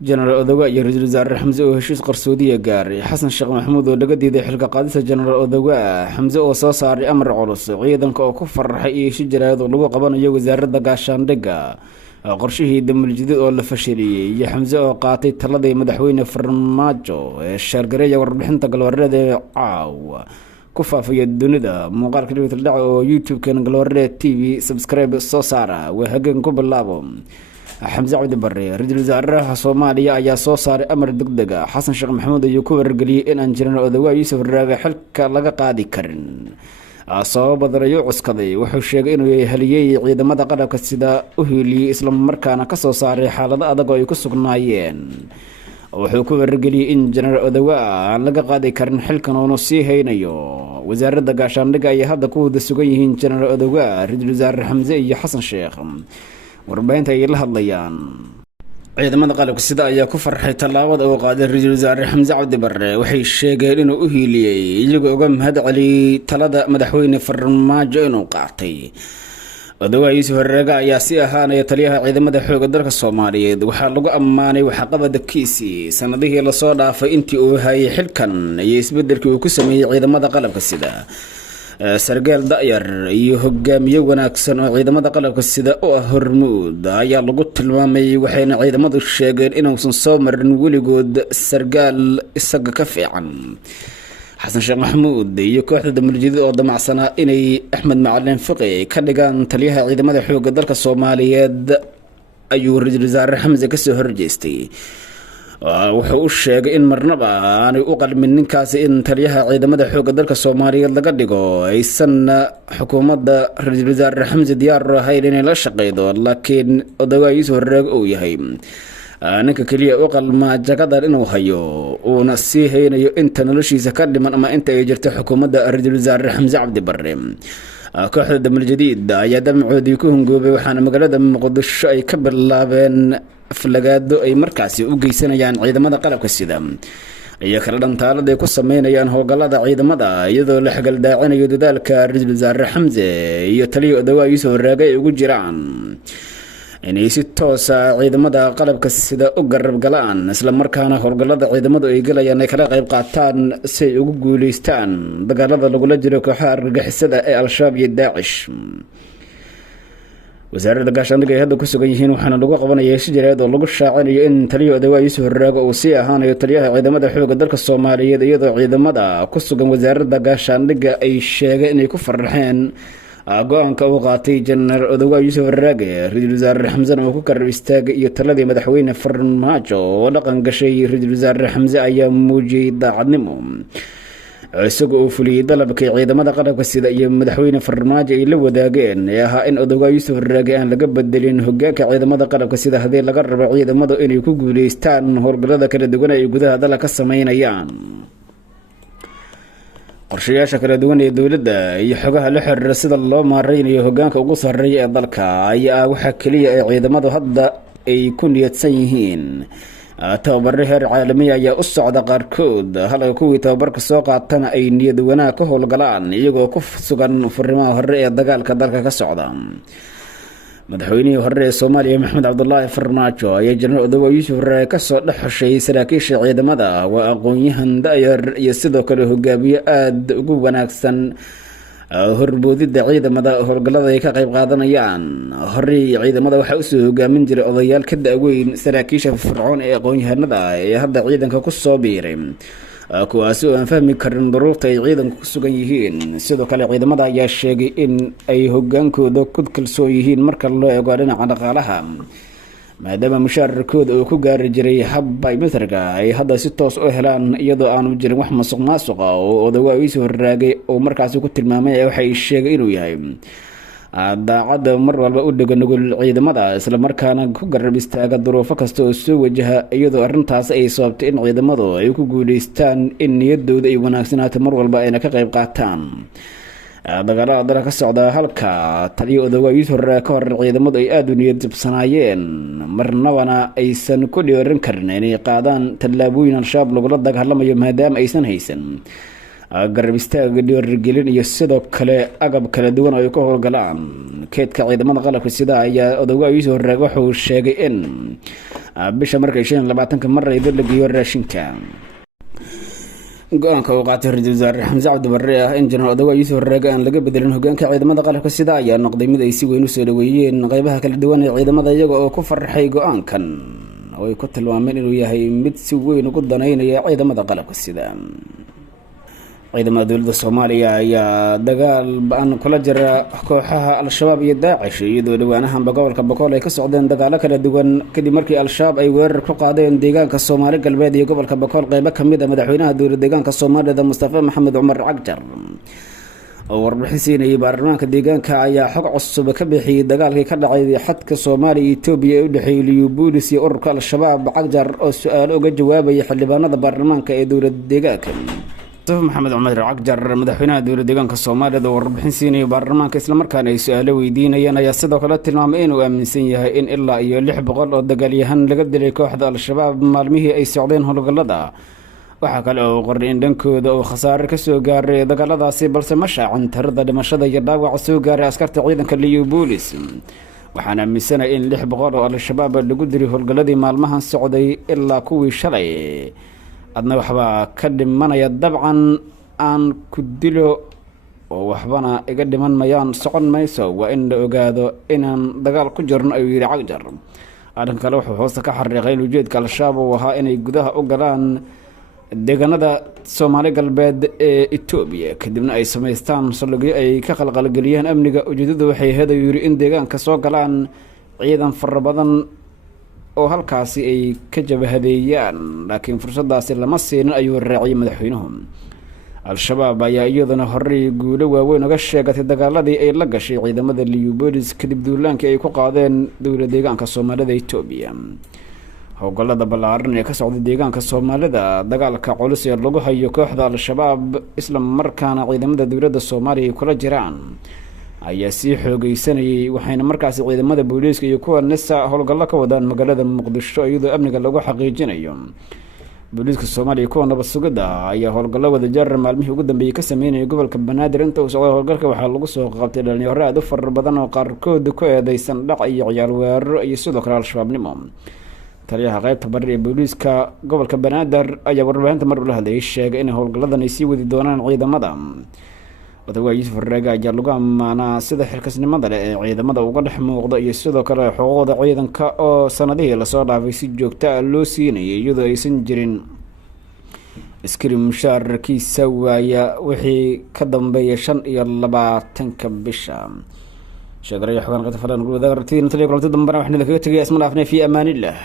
jenaraal odowa iyo ra-iisul wasaare xamse oo heshiis qarsoodiya gaaray. xasan sheekh maxamuud oo laga diiday xilka qaadista jenaraal odowa. xamse oo soo saaray amar culus. ciidanka oo ku faraxay iyo heshiis jaraa'id oo lagu qabanayo wasaaradda gaashaandhigga. qorshihii damuljidid oo la fashiliyey iyo xamse oo qaatay taladii madaxweyne farmaajo ee shaargareeya warbixinta galwareed ee caaw ku faafaya dunida. muuqaalka dhibitaldhaca oo youtube-kan galwareed t v subscribe soo saara waa hageen ku bilaabo. xamse cabdi bare ra-iisul wasaaraha soomaaliya ayaa soo saaray amar degdeg ah. xasan sheekh maxamuud ayuu ku wargeliyey inaan jenaraal odowa yuusuf raaga xilka laga qaadi karin sababo badan ayuu cuskaday. wuxuu sheegay inuu haliyey ciidamada qalabka sida u hiiliyey islamarkaana kasoo saaray xaalado adag oo ay ku sugnaayeen. wuxuu ku wargeliyey in jenaraal odowa aan laga qaadi karin xilkan uunu sii haynayo. wasaaradda gaashaandhigga ayay hadda ku wada sugan yihiin jenaraal odowa, ra-iisul wasaare xamse iyo xasan sheekh. warbaahinta ayay la hadlayaan. ciidamada qalabka sida ayaa ku farxay tallaabada uu qaaday ra-iisul wasaare xamse cabdi bare. waxay sheegeen inuu u hiiliyey iyagoo uga mahad celiyey talada madaxweyne farmaajo inuu qaatay. odowa yuusuf raaga ayaa sii ahaanaya taliyaha ciidamada xooga dalka soomaaliyeed. waxaa lagu ammaanay waxqabadkiisii sanadihii lasoo dhaafay intii uu hayay xilkan iyo isbedelkii uu ku sameeyey ciidamada qalabka sida. sargaal da'yar iyo hogaamiye wanaagsan oo ciidamada qalabka sida u ah hormuud ayaa lagu tilmaamay. waxayna ciidamadu sheegeen inuusan soo marin weligood sargaal isaga ka fiican. xasan sheekh maxamuud iyo kooxda damuljidid oo damacsanaa inay axmed macalin fiqi ka dhigaan taliyaha ciidamada xooga dalka soomaaliyeed ayuu ra-iisul wasaare xamse kasoo horjeestay. wuxuu u sheegay in marnaba aanay u qalmin ninkaasi in taliyaha ciidamada xooga dalka soomaaliyeed laga dhigo. aysan xukuumadda ra-iisul wasaare xamse diyaar u ahayn inay la shaqeydo, laakiin odowa yuusuf raaga uu yahay ninka keliya u qalma jagadan inuu hayo uuna sii haynayo inta noloshiisa ka dhiman ama inta ay jirto xukuumadda ra-iisul wasaare xamse cabdi bare. kooxda damuljadiid ayaa damacoodii ku hungoobay, waxaana magaalada muqdisho ay ka bilaabeen aflagaado ay markaasi u geysanayaan ciidamada qalabka sida iyo kala dhantaalada ay ku sameynayaan howlgallada ciidamada, iyadoo la xagaldaacinayo dadaalka ra-iisul wasaare xamse iyo taliya odowa yuusuf raaga ay ugu jiraan inay si toosa ciidamada qalabka sida u garab galaan, islamarkaana howlgallada ciidamadu ay galayaan ay kala qayb qaataan si ay ugu guuleystaan dagaalada lagula jiro kooxaha argagixisada ee al-shabaab iyo daacish. wasaaradda gaashaandhigga ay hadda ku sugan yihiin, waxaana lagu qabanaya heshiis jaraa'id oo lagu shaacinayo in taliya odowa yuusuf raaga uu sii ahaanayo taliyaha ciidamada xooga dalka soomaaliyeed, iyadoo ciidamada ku sugan wasaaradda gaashaandhigga ay sheegeen inay ku faraxeen go-aanka uu qaatay jenaraal odowa yuusuf raage. ra-iisul wasaare xamsena uu ku karab istaagay iyo taladii madaxweyne farmaajo oo dhaqan gashay. ra-iisul wasaare xamse ayaa muujiyey daacadnimo isagoo uu fuliyey dalabkii ciidamada qalabka sida iyo madaxweyne farmaajo ay la wadaageen ee ahaa in odowa yuusuf raage aan laga bedelin hogaanka ciidamada qalabka sida haddii laga rabo ciidamadu inay ku guuleystaan howlgallada kala duwan ay gudaha dalka ka sameynayaan. qorshayaasha kala duwan ee dowladda iyo xogaha la xiriira sida loo maareynayo hogaanka ugu sarreeya ee dalka ayaa waxaa keliya ee ciidamadu hadda ay ku niyadsan yihiin. tababaro heer caalamiya ayaa u socda qaarkood, halka kuwii tababarka soo qaatana ay niyad wanaag ka howlgalaan iyagoo ku sugan furimaha hore ee dagaalka dalka ka socda. madaxweynihii hore ee soomaaliya maxamed cabdulaahi farmaajo ayaa jenaraal odowa yuusuf raaga kasoo dhex xushay saraakiisha ciidamada. waa aqoon-yahan da'yar iyo sidoo kale hogaamiye aada ugu wanaagsan horboodida ciidamada howlgallada ay ka qayb qaadanayaan. horey ciidamada waxaa usoo hogaamin jiray odayaal ka da-weyn saraakiisha fircoon ee aqoon-yahanada ee hadda ciidanka ku soo biiray, kuwaasi oo aan fahmi karin duruufta ay ciidanku ku sugan yihiin. sidoo kale ciidamada ayaa sheegay in ay hogaankooda ku kalsoon yihiin marka loo eego dhinaca dhaqaalaha, maadaama mushaararkooda uu ku gaari jiray hab biometriga ay hadda si toos u helaan iyadoo aanu jirin wax masuq maasuqa oo odowa yuusuf raage uu markaasi ku tilmaamay. waxay sheegay inuu yahay daacadda mar walba u dhega nugul ciidamada, islamarkaana ku garab istaaga duruufo kasta oo soo wajaha, iyadoo arrintaas ay sababtay in ciidamadu ay ku guuleystaan in niyadooda ay wanaagsanaato mar walba ayna ka qayb qaataan dagaalada dalka ka socda. halka taliya odowa yuusuf raaga ka hor ciidamadu ay aada u niyad jabsanaayeen, marnabana aysan ku dhiiran karin inay qaadaan tallaabooyin al-shabaab lagula dagaalamayo maadaama aysan haysan garab istaaga dhiirigelin iyo sidoo kale agab kala duwan oo ay ka howlgalaan. keedka ciidamada qalabka sida ayaa odowa yuusuf raaga wuxuu sheegay in bisha markay 25 mar ay la geeyo raashinka. go-aanka uu qaatay ra-iisul wasaare xamse cabdi barre ah in General Odawa Yuusuf Raage aan laga bedelin hogaanka ciidamada qalabka sida ayaa noqday mid ay si weyn u soo dhaweeyeen qaybaha kala duwan ee ciidamada iyaga oo ku farxay go-aankan oo ay ku tilmaameen inuu yahay mid si weyn ugu daneynaya ciidamada qalabka sida. ciidamada dowladda Soomaaliya ayaa dagaal ba'an kula jira kooxaha Al-Shabaab iyo Daacish iyadoo dhawaanahanba gobolka Boqol ay ka socdeen dagaalo kala duwan kadib markii Al-Shabaab ay weerar ku qaadeen deegaanka Soomaali galbeed iyo gobolka Boqol qaybo kamid ah madaxweynaha dowladda deegaanka Soomaalida Mustafa Maxamed Cumar Cagjar oo warbixin siinayay baarlamaanka deegaanka ayaa xog cusub ka bixiyay dagaalkii ka dhacay xadka Soomaaliya iyo Itoobiya ee u dhaxeeyay Liubulis iyo ururka Al-Shabaab. Cagjar oo su'aalo uga jawaabay xildhibaanada baarlamaanka ee dowladda deegaanka maxamed cumar cagjar madaxweynaha dowladda deegaanka Soomaalida oo warbixin siinayay baarlamaanka isla markaana ay su'aalo weydiinayeen ayaa sidoo kale tilmaamay inuu aaminsan yahay in ilaa iyo 600 oo dagaalyahan laga dilay kooxda Al-Shabaab maalmihii ay socdeen howlgallada. waxaa kale oo qoray in dhankooda uu khasaare ka soo gaaray dagaaladaasi balse ma shaacin tirada dhimashada iyo dhaawaca soo gaaray askarta ciidanka Liubulis. waxaan aaminsanahay in 600 oo Al-Shabaab lagu dilay howlgalladii maalmahan socday ilaa kuwii shalay adna waxba ka dhimanaya dabcan aan ku dilo oo waxbana iga dhiman mayaan socon mayso waa in la ogaado inaan dagaal ku jirno ayuu yiri Cagjar. arrin kale wuxuu hoosta ka xariiqay in ujeedka Al-Shabaab uu ahaa inay gudaha u galaan deegaanada Soomaali galbeed ee Itoobiya kadibna ay sameystaan saldhigyo ay ka qalqalgeliyeen amniga. ujeedadu waxay ahayd ayuu yiri in deegaanka soo galaan ciidan fara badan oo halkaasi ay ka jabahadeeyaan laakiin fursadaasi lama siinin ayuu raaciyay madaxweynuhu. Al-Shabaab ayaa iyaduna horey guulo waaweyn uga sheegatay dagaaladii ay la gashay ciidamada Liubulis kadib duulaankii ay ku qaadeen dowladda deegaanka Soomaalida Itoobiya. howlgallada ballaaran ee ka socda deegaanka Soomaalida dagaalka culus ee lagu hayo kooxda Al-Shabaab isla markaana ciidamada dowladda Soomaaliya kula jiraan ayaa sii xoogeysanayay waxayna markaasi ciidamada booliiska iyo kuwa NISA howlgallo ka wadaan magaalada Muqdisho iyadoo amniga lagu xaqiijinayo. booliiska Soomaaliya kuwa nabad sugidda ayaa howlgallo wadajir maalmihii ugu dambeeyay ka sameynayay gobolka Banaadir. inta uu socday howlgalka waxaa lagu soo qabtay dhalinyaro aad u fara badan oo qaarkood ku eedeysan dhac iyo ciyaar weeraro iyo sidoo kale Al-Shabaabnimo. taliyaha qaybta bari ee booliiska gobolka Banaadir ayaa warbaahinta mar ula hadlayay sheegay in howlgalladan ay sii wadi doonaan ciidamada. Odawa Yuusuf Raage ayaa lagu ammaanaa sida xilkasnimada leh ee ciidamada uga dhex muuqda iyo sidoo kale xuquuqda ciidanka oo sanadihii lasoo dhaafay si joogto ah loo siinayay iyadoo aysan jirin askari mushaarkiisa waaya wixii ka dambeeyay 25 bisha. sheegay xogaan qata falan gudaha aragtida taliya kulanti dambana waxna kaga tagay isma dhaafnay fi amaanillah.